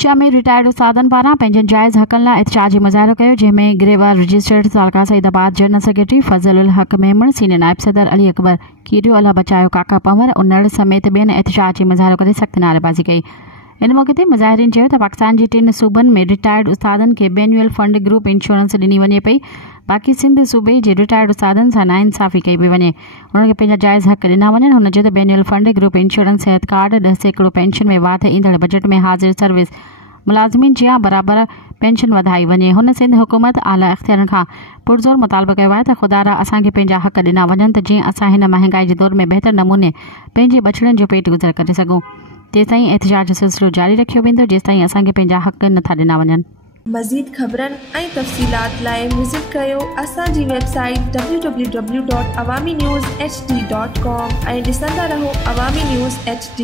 मलेशिया में रिटायर्ड उस्तादनि पारां पंहिंजनि जाइज़ हक़नि लाइ एहतजाजी मुज़ाहिरो कयो, जंहिंमें गिरेवार रजिस्टर्ड सालका सईदाबाद जनरल सेक्रेटरी फज़ल उल हक मेमण, सीनियर नायब सदर अली अकबर, कीरियो अल्लाह बचायो काका पंवर, उन्नड़ समेत ॿियनि एहतजाजी मुज़ाहिरो करे सख़्त नारेबाज़ी कई। इन मौक़े ते मुज़ाहिरीन चयो त पाकिस्तान जे 3 सूबनि में रिटायर्ड उस्तादनि खे बेन्युअल फंड ग्रुप इंश्योरेंस ॾिनी वञे पई, बाक़ी सिंध सूबे जे रिटायर्ड उस्तादनि सां नाइंसाफ़ी कई पई वञे। उन्हनि खे पंहिंजा जाइज़ हक़ ॾिना वञनि। हुन चयो त बेन्युअल फंड ग्रुप इंश्योरेंस, सिहत कार्ड, 10% पेंशन में वाध ईंदड़ बजट में हाज़िर सर्विस मुलाज़िमीन जी बराबर पेंशन वधाई वञे। हुन सिंध हुकूमत आला इख्तियारनि खां पुरज़ोर मुतालबो कयो आहे त ख़ुदारा असांखे पंहिंजा हक़ ॾिना वञनि त जीअं असां हिन महांगाई जे दौर में बहितर नमूने पंहिंजे बछड़नि जो पेट गुज़र करे सघूं। तेसिताईं एहतजाज जो सिलसिलो जारी रखियो वेंदो जेसिताईं असांखे पंहिंजा हक़ नथा ॾिना वञनि। मज़ीद ख़बरनि ऐं तफ़सीलात लाइ विज़िट कयो असांजी वेबसाइट www.awamiNewsHD.com ऐं ॾिसंदा रहो अवामी न्यूज़ HD।